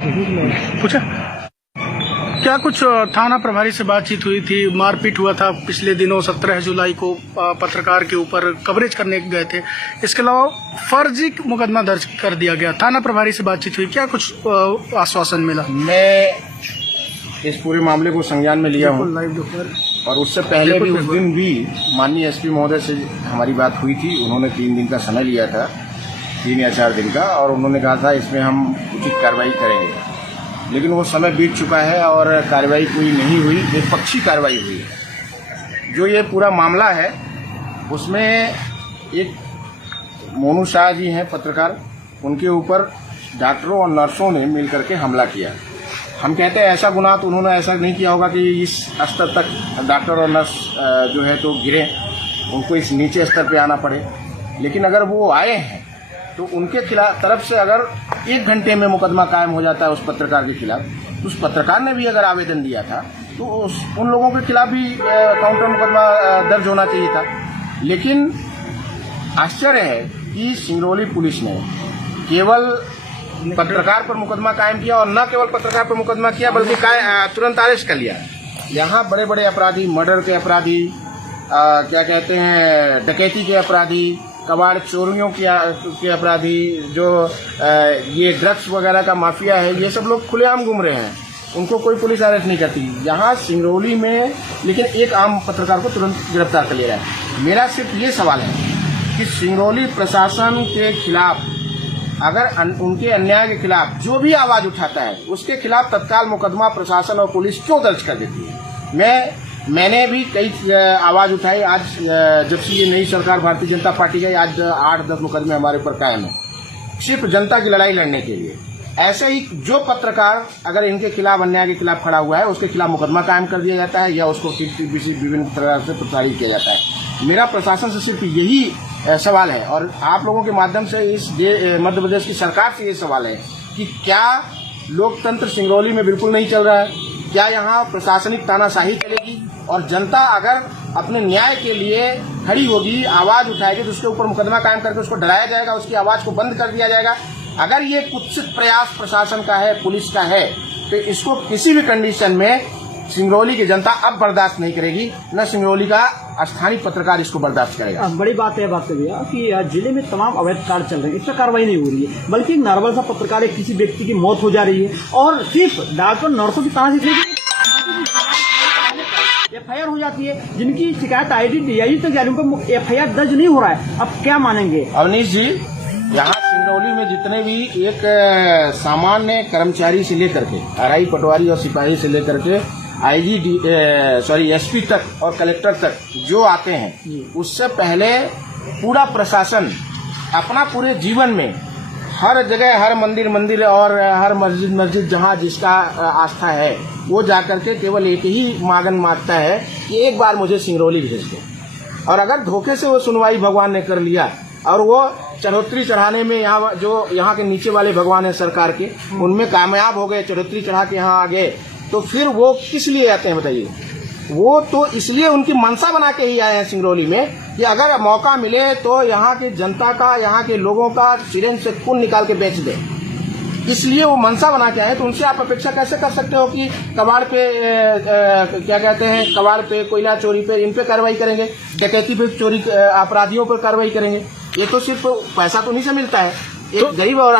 पूछा क्या कुछ थाना प्रभारी से बातचीत हुई थी? मारपीट हुआ था पिछले दिनों 17 जुलाई को, पत्रकार के ऊपर कवरेज करने गए थे। इसके अलावा फर्जी मुकदमा दर्ज कर दिया गया। थाना प्रभारी से बातचीत हुई, क्या कुछ आश्वासन मिला? मैं इस पूरे मामले को संज्ञान में लिया हूँ और उससे पहले भी उस दिन भी माननीय एसपी महोदय से हमारी बात हुई थी। उन्होंने 3 दिन का समय लिया था, 3 या 4 दिन का, और उन्होंने कहा था इसमें हम उचित कार्रवाई करेंगे। लेकिन वो समय बीत चुका है और कार्रवाई कोई नहीं हुई, एकपक्षी कार्रवाई हुई है। जो ये पूरा मामला है उसमें एक मोनू शाह जी हैं पत्रकार, उनके ऊपर डॉक्टरों और नर्सों ने मिलकर के हमला किया। हम कहते हैं ऐसा गुनाह तो उन्होंने ऐसा नहीं किया होगा कि इस स्तर तक डॉक्टर और नर्स जो है तो गिरे, उनको इस नीचे स्तर पे आना पड़े। लेकिन अगर वो आए हैं तो उनके खिलाफ तरफ से अगर 1 घंटे में मुकदमा कायम हो जाता है उस पत्रकार के खिलाफ, तो उस पत्रकार ने भी अगर आवेदन दिया था तो उन लोगों के खिलाफ भी काउंटर मुकदमा दर्ज होना चाहिए था। लेकिन आश्चर्य है कि सिंगरौली पुलिस ने केवल पत्रकार पर मुकदमा कायम किया, और न केवल पत्रकार पर मुकदमा किया बल्कि तुरंत अरेस्ट कर लिया। यहाँ बड़े बड़े अपराधी, मर्डर के अपराधी, क्या कहते हैं, डकैती के अपराधी, कबाड़ चोरियों के अपराधी, जो ये ड्रग्स वगैरह का माफिया है, ये सब लोग खुलेआम घूम रहे हैं। उनको कोई पुलिस अरेस्ट नहीं करती। यहाँ सिंगरौली में लेकिन एक आम पत्रकार को तुरंत गिरफ्तार कर लिया है। मेरा सिर्फ ये सवाल है कि सिंगरौली प्रशासन के खिलाफ, अगर उनके अन्याय के खिलाफ जो भी आवाज उठाता है उसके खिलाफ तत्काल मुकदमा प्रशासन और पुलिस क्यों दर्ज कर देती है? मैंने भी कई आवाज उठाई। आज जब से ये नई सरकार भारतीय जनता पार्टी की, आज 8-10 मुकदमे हमारे ऊपर कायम है, सिर्फ जनता की लड़ाई लड़ने के लिए। ऐसे ही जो पत्रकार अगर इनके खिलाफ, अन्याय के खिलाफ खड़ा हुआ है, उसके खिलाफ मुकदमा कायम कर दिया जाता है या उसको टीवी विभिन्न तरह से प्रसारित किया जाता है। मेरा प्रशासन से सिर्फ यही सवाल है, और आप लोगों के माध्यम से इस मध्य प्रदेश की सरकार से ये सवाल है कि क्या लोकतंत्र सिंगरौली में बिल्कुल नहीं चल रहा है? क्या यहाँ प्रशासनिक तानाशाही चलेगी? और जनता अगर अपने न्याय के लिए खड़ी होगी, आवाज उठाएगी, तो उसके ऊपर मुकदमा कायम करके उसको डराया जाएगा, उसकी आवाज को बंद कर दिया जाएगा। अगर ये कुत्सित प्रयास प्रशासन का है, पुलिस का है, तो इसको किसी भी कंडीशन में सिंगरौली की जनता अब बर्दाश्त नहीं करेगी, न सिंगरौली का स्थानीय पत्रकार इसको बर्दाश्त करेगा। बड़ी बात है बात भैया कि जिले में तमाम अवैध कार्य चल रहे हैं, इस पर कार्रवाई नहीं हो रही है, बल्कि नॉर्मल सा पत्रकार है, किसी व्यक्ति की मौत हो जा रही है और सिर्फ डॉक्टर नर्सों की ताना से FIR हो जाती है, जिनकी शिकायत ID DIG तक जा रही है, उनका FIR दर्ज नहीं हो रहा है। अब क्या मानेंगे? अवनीश जी, यहाँ सिंगरौली में जितने भी एक सामान्य कर्मचारी से लेकर के RI पटवारी और सिपाही से लेकर के SP तक और कलेक्टर तक जो आते हैं, उससे पहले पूरा प्रशासन अपना पूरे जीवन में हर जगह, हर मंदिर और हर मस्जिद जहाँ जिसका आस्था है, वो जाकर के केवल एक ही मांगन मांगता है कि एक बार मुझे सिंगरौली भेज दो। और अगर धोखे से वो सुनवाई भगवान ने कर लिया और वो चढ़ोतरी चढ़ाने में यहाँ के नीचे वाले भगवान है सरकार के, उनमें कामयाब हो गए, चढ़ोतरी चढ़ा के यहाँ आ गए, तो फिर वो किस लिए आते हैं बताइए? वो तो इसलिए उनकी मनसा बना के ही आए हैं सिंगरौली में कि अगर मौका मिले तो यहाँ की जनता का, यहाँ के लोगों का सिरेंज से खून निकाल के बेच दे, इसलिए वो मनसा बना के आए। तो उनसे आप अपेक्षा कैसे कर सकते हो कि कबाड़ पे क्या कहते हैं, कबाड़ पे, कोयला चोरी पे, इन पे कार्रवाई करेंगे, डकैती पे, चोरी अपराधियों पर कार्रवाई करेंगे? ये तो सिर्फ पैसा तो नहीं से मिलता है, एक गरीब और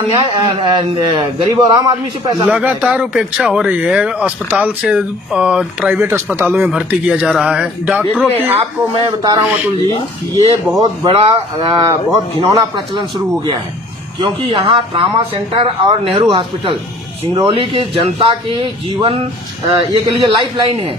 गरीब और आम आदमी से पैसा लगातार उपेक्षा हो रही है। अस्पताल से प्राइवेट अस्पतालों में भर्ती किया जा रहा है डॉक्टरों की। आपको मैं बता रहा हूँ अतुल जी, ये बहुत बड़ा, बहुत घिनौना प्रचलन शुरू हो गया है, क्योंकि यहाँ ट्रामा सेंटर और नेहरू हॉस्पिटल सिंगरौली की जनता के जीवन ये के लिए लाइफ लाइन है।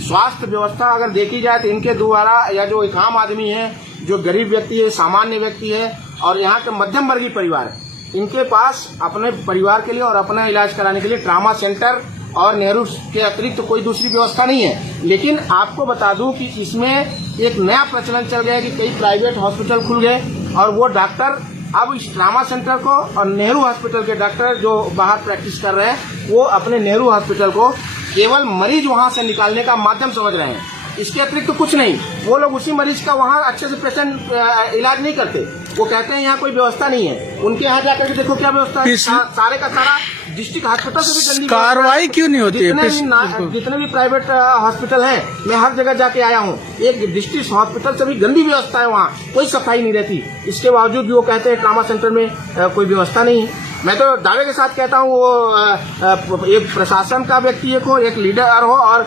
स्वास्थ्य व्यवस्था अगर देखी जाए तो इनके द्वारा, या जो एक आम आदमी है, जो गरीब व्यक्ति है, सामान्य व्यक्ति है, और यहाँ के मध्यम वर्गीय परिवार है, इनके पास अपने परिवार के लिए और अपना इलाज कराने के लिए ट्रामा सेंटर और नेहरू के अतिरिक्त तो कोई दूसरी व्यवस्था नहीं है। लेकिन आपको बता दूं कि इसमें एक नया प्रचलन चल गया है कि कई प्राइवेट हॉस्पिटल खुल गए और वो डॉक्टर अब इस ट्रामा सेंटर को और नेहरू हॉस्पिटल के डॉक्टर जो बाहर प्रैक्टिस कर रहे हैं, वो अपने नेहरू हॉस्पिटल को केवल मरीज वहां से निकालने का माध्यम समझ रहे हैं। इसके अतिरिक्त तो कुछ नहीं। वो लोग उसी मरीज का वहाँ अच्छे से पेशेंट इलाज नहीं करते। वो कहते हैं यहाँ कोई व्यवस्था नहीं है। उनके यहाँ जाकर के देखो क्या व्यवस्था है। सारे का सारा डिस्ट्रिक्ट हॉस्पिटल से भी गंदी कार्रवाई क्यों नहीं होती है? जितने भी प्राइवेट हॉस्पिटल हैं, मैं हर जगह जाके आया हूँ, एक डिस्ट्रिक्ट हॉस्पिटल से भी गंदी व्यवस्था है, वहाँ कोई सफाई नहीं रहती। इसके बावजूद भी वो कहते हैं ट्रामा सेंटर में कोई व्यवस्था नहीं है। मैं तो दावे के साथ कहता हूँ वो एक प्रशासन का व्यक्ति एक हो, एक लीडर हो और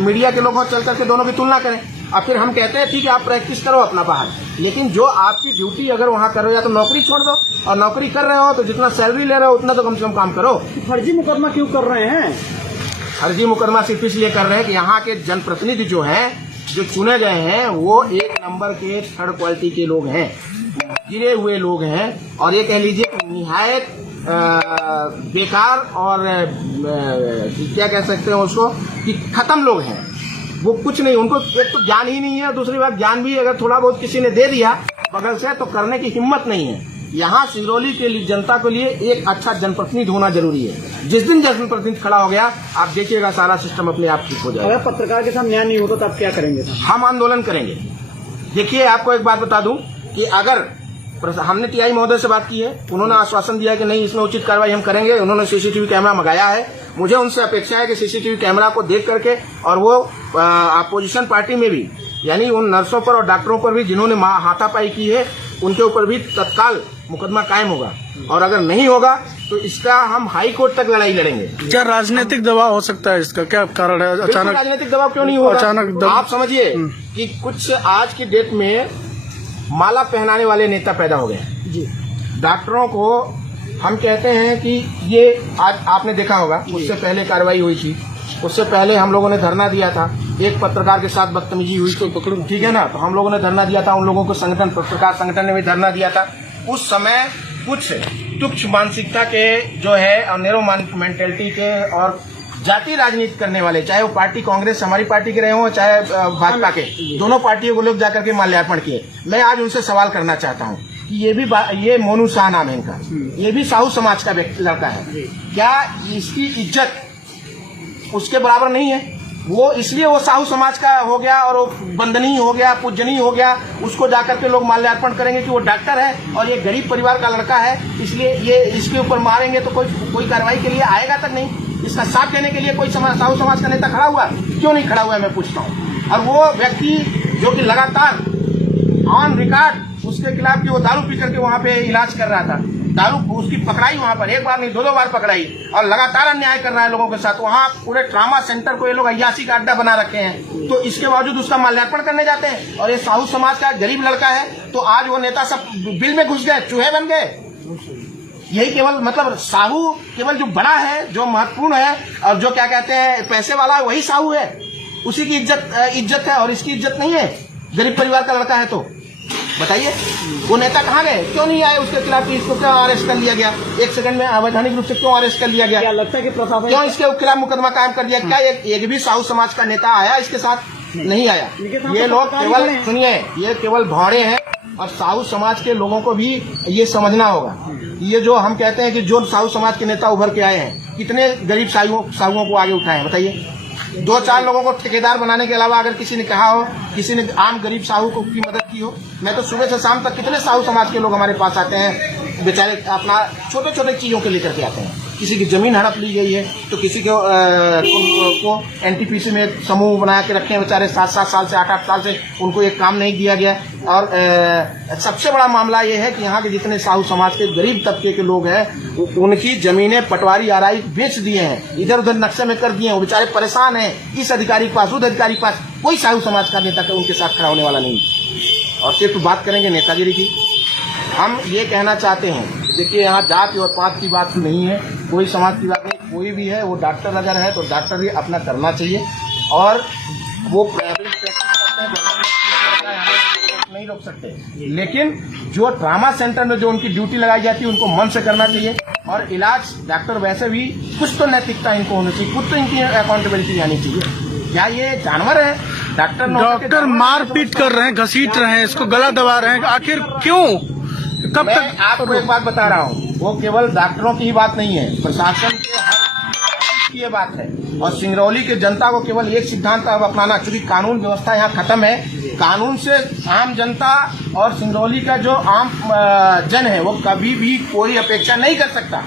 मीडिया के लोग हो, चल करके दोनों की तुलना करें। और फिर हम कहते हैं ठीक है आप प्रैक्टिस करो अपना बाहर, लेकिन जो आपकी ड्यूटी अगर वहाँ कर रहे हो, या तो नौकरी छोड़ दो, और नौकरी कर रहे हो तो जितना सैलरी ले रहे हो उतना तो कम से कम काम करो। फर्जी मुकदमा क्यों कर रहे हैं? फर्जी मुकदमा सिर्फ इसलिए कर रहे हैं कि यहाँ के जनप्रतिनिधि जो हैं, जो चुने गए हैं, वो एक नंबर के थर्ड क्वालिटी के लोग हैं, गिरे हुए लोग हैं, और ये कह लीजिए निहायत बेकार और क्या कह सकते हैं उसको कि खत्म लोग हैं। वो कुछ नहीं, उनको एक तो ज्ञान ही नहीं है, दूसरी बात ज्ञान भी अगर थोड़ा बहुत किसी ने दे दिया बगल से तो करने की हिम्मत नहीं है। यहाँ सिंगरौली के लिए जनता के लिए एक अच्छा जनप्रतिनिधि होना जरूरी है। जिस दिन जनप्रतिनिधि खड़ा हो गया, आप देखिएगा सारा सिस्टम अपने आप ठीक हो जाएगा। अगर पत्रकार के साथ न्याय नहीं होगा तो आप क्या करेंगे? हम आंदोलन करेंगे। देखिए आपको एक बात बता दूं कि अगर हमने टीआई महोदय से बात की है, उन्होंने आश्वासन दिया कि नहीं इसमें उचित कार्रवाई हम करेंगे। उन्होंने सीसीटीवी कैमरा मंगाया है। मुझे उनसे अपेक्षा है कि सीसीटीवी कैमरा को देख करके, और वो अपोजिशन पार्टी में भी, यानी उन नर्सों पर और डॉक्टरों पर भी जिन्होंने हाथापाई की है, उनके ऊपर भी तत्काल मुकदमा कायम होगा। और अगर नहीं होगा तो इसका हम हाई कोर्ट तक लड़ाई लड़ेंगे। क्या राजनीतिक दबाव हो सकता है? इसका क्या कारण है? अचानक राजनीतिक दबाव क्यों नहीं होगा? अचानक आप समझिए कि कुछ आज की डेट में माला पहनाने वाले नेता पैदा हो गए जी। डॉक्टरों को हम कहते हैं कि ये आज आपने देखा होगा, उससे पहले कार्रवाई हुई थी, उससे पहले हम लोगों ने धरना दिया था, एक पत्रकार के साथ बदतमीजी हुई थी, पकड़ो ठीक है ना, तो हम लोगों ने धरना दिया था, उन लोगों को संगठन, पत्रकार संगठन ने भी धरना दिया था। उस समय कुछ तुच्छ मानसिकता के जो है और नैरो मेंटेलिटी के और जाति राजनीति करने वाले, चाहे वो पार्टी कांग्रेस हमारी पार्टी के रहे हों, चाहे भाजपा के, दोनों पार्टियों को लोग जाकर के माल्यार्पण किए। मैं आज उनसे सवाल करना चाहता हूं कि ये मोनू शाह नाम है इनका, ये भी साहू समाज का लड़का है, क्या इसकी इज्जत उसके बराबर नहीं है? वो इसलिए वो साहू समाज का हो गया और वो वंदनीय हो गया, पूजनीय हो गया, उसको जाकर के लोग माल्यार्पण करेंगे कि वो डॉक्टर है और ये गरीब परिवार का लड़का है, इसलिए ये इसके ऊपर मारेंगे तो कोई कार्रवाई के लिए आएगा तक नहीं। इसका साथ देने के लिए कोई साहू समाज का नेता खड़ा हुआ? क्यों नहीं खड़ा हुआ है, मैं पूछता हूँ। और वो व्यक्ति जो कि लगातार ऑन रिकॉर्ड उसके खिलाफ वो दारू पी करके वहाँ पे इलाज कर रहा था, दारू उसकी पकड़ाई वहाँ पर एक बार नहीं 2-2 बार पकड़ाई, और लगातार अन्याय कर रहा है लोगों के साथ। वहाँ पूरे ट्रामा सेंटर को ये लोग अय्यासी का अड्डा बना रखे हैं, तो इसके बावजूद उसका माल्यार्पण करने जाते हैं। और ये साहू समाज का गरीब लड़का है, तो आज वो नेता सब बिल में घुस गए, चूहे बन गए। यही केवल मतलब साहू केवल जो बड़ा है, जो महत्वपूर्ण है और जो क्या कहते हैं पैसे वाला है, वही साहू है, उसी की इज्जत है और इसकी इज्जत नहीं है। गरीब परिवार का लड़का है तो बताइए वो नेता कहाँ गए, क्यों नहीं आए उसके खिलाफ? इसको क्यों अरेस्ट कर लिया गया? एक सेकंड में अवैधानिक रूप से क्यों अरेस्ट कर लिया गया? क्या लगता है कि प्रशासन क्यों इसके खिलाफ मुकदमा कायम कर दिया? क्या एक भी साहू समाज का नेता आया इसके साथ? नहीं आया। ये लोग केवल सुनिए, ये केवल भौड़े हैं और साहू समाज के लोगों को भी ये समझना होगा। ये जो हम कहते हैं कि जो साहू समाज के नेता उभर के आए हैं, कितने गरीब साहुओं को आगे उठाए हैं बताइए? 2-4 लोगों को ठेकेदार बनाने के अलावा अगर किसी ने कहा हो, किसी ने आम गरीब साहू को की मदद की हो? मैं तो सुबह से शाम तक कितने साहू समाज के लोग हमारे पास आते हैं, बेचारे अपना छोटे छोटे चीजों के लेकर के आते हैं। किसी की जमीन हड़प ली गई है तो किसी को एनटीपीसी में एक समूह बना के रखे हैं, बेचारे 7-7 साल से 8-8 साल से उनको एक काम नहीं दिया गया। और सबसे बड़ा मामला ये है कि यहाँ के जितने साहू समाज के गरीब तबके के लोग हैं, उनकी जमीनें पटवारी आरआई बेच दिए हैं, इधर उधर नक्शे में कर दिए हैं। वो बेचारे परेशान हैं, इस अधिकारी के पास उस अधिकारी के पास, कोई साहू समाज का नेता उनके साथ खड़ा होने वाला नहीं। और सिर्फ बात करेंगे नेतागिरी की। हम ये कहना चाहते हैं, देखिए यहाँ जाति और पात की बात नहीं है, कोई समाज की बात नहीं, कोई भी है वो डॉक्टर अगर है तो डॉक्टर ही अपना करना चाहिए। और वो प्राइवेट प्रैक्टिस करते हैं नहीं रोक सकते, लेकिन जो ट्रामा सेंटर में जो उनकी ड्यूटी लगाई जाती है उनको मन से करना चाहिए। और इलाज डॉक्टर वैसे भी कुछ तो नैतिकता इनको होनी चाहिए, कुछ तो इनकी अकाउंटेबिलिटी आनी चाहिए। क्या ये जानवर है? डॉक्टर मारपीट कर रहे हैं, घसीट रहे हैं, इसको गला दबा रहे हैं, आखिर क्यों? कब मैं तक? आपको एक बात बता रहा हूँ, वो केवल डॉक्टरों की ही बात नहीं है, प्रशासन के हर की ये बात है। और सिंगरौली के जनता को केवल एक सिद्धांत अब अपनाना, क्योंकि कानून व्यवस्था यहाँ खत्म है। कानून से आम जनता और सिंगरौली का जो आम जन है वो कभी भी कोई अपेक्षा नहीं कर सकता।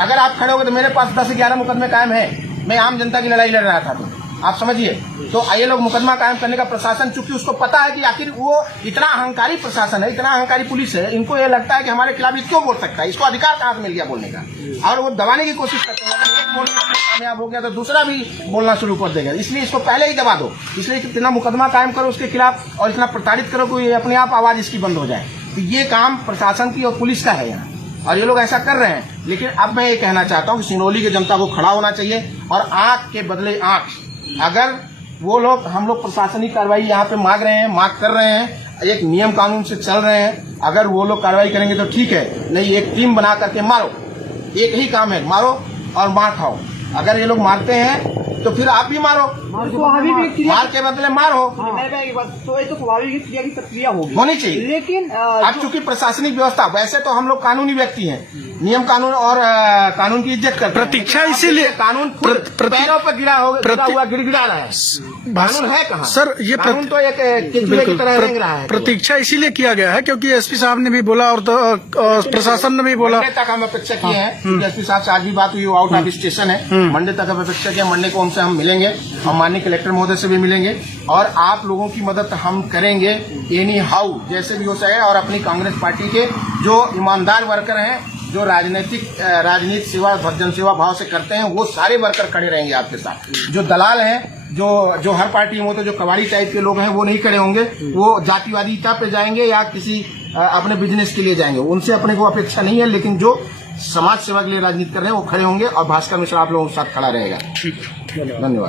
अगर आप खड़े हो गए तो मेरे पास 10-11 मुकदमे कायम है, मैं आम जनता की लड़ाई लड़ रहा था, तो आप समझिए। तो ये लोग मुकदमा कायम करने का प्रशासन, चूंकि उसको पता है कि आखिर वो इतना अहंकारी प्रशासन है, इतना अहंकारी पुलिस है, इनको ये लगता है कि हमारे खिलाफ ये क्यों बोल सकता है, इसको अधिकार कहाँ से मिल गया बोलने का, और वो दबाने की कोशिश करते हैं। अगर एक बोलने में कामयाब हो गया तो दूसरा भी बोलना शुरू कर देगा, इसलिए इसको पहले ही दबा दो। इसलिए इतना मुकदमा कायम करो उसके खिलाफ और इतना प्रताड़ित करो कि अपने आप आवाज इसकी बंद हो जाए। तो ये काम प्रशासन की और पुलिस का है यहाँ, और ये लोग ऐसा कर रहे हैं। लेकिन अब मैं ये कहना चाहता हूँ कि सिनोली की जनता को खड़ा होना चाहिए, और आंख के बदले आंख। अगर वो लोग, हम लोग प्रशासनिक कार्रवाई यहाँ पे मांग कर रहे हैं, एक नियम कानून से चल रहे हैं, अगर वो लोग कार्रवाई करेंगे तो ठीक है, नहीं एक टीम बना करके मारो, एक ही काम है, मारो और मार खाओ। अगर ये लोग मारते हैं तो फिर आप भी मारो, मार के बदले मारो। तो ये तो स्वाभाविक क्रिया की प्रक्रिया होनी चाहिए। लेकिन अब चूंकि प्रशासनिक व्यवस्था, वैसे तो हम लोग कानूनी व्यक्ति हैं, नियम कानून और कानून की इज्जत करते हैं। प्रतीक्षा इसीलिए कानून पैरों पर गिरा हुआ गिड़गिड़ा रहा है, कानून है कहाँ सर? ये कानून तो एक किचुए की तरह रेंग रहा है। प्रतीक्षा इसीलिए किया गया है क्योंकि एसपी साहब ने भी बोला और प्रशासन ने भी बोला। मंडे तक हम अपेक्षा किए हैं, एसपी साहब से आज भी बात हुई, आउट ऑफ स्टेशन है, मंडे तक अपेक्षा किया, मंडे को उनसे हम मिलेंगे, हम माननीय कलेक्टर महोदय से भी मिलेंगे, और आप लोगों की मदद हम करेंगे एनी हाउ, जैसे भी हो सके। और अपनी कांग्रेस पार्टी के जो ईमानदार वर्कर हैं, जो राजनीतिक सेवा, जन सेवा भाव से करते हैं, वो सारे वर्कर खड़े रहेंगे आपके साथ। जो दलाल हैं, जो हर पार्टी में होते, जो कबाड़ी टाइप के लोग हैं, वो नहीं खड़े होंगे, वो जातिवादिता पे जाएंगे या किसी अपने बिजनेस के लिए जाएंगे, उनसे अपने को अपेक्षा नहीं है। लेकिन जो समाज सेवा के लिए राजनीति कर रहे हैं वो खड़े होंगे, और भास्कर मिश्रा आप लोगों के साथ खड़ा रहेगा। ठीक, धन्यवाद।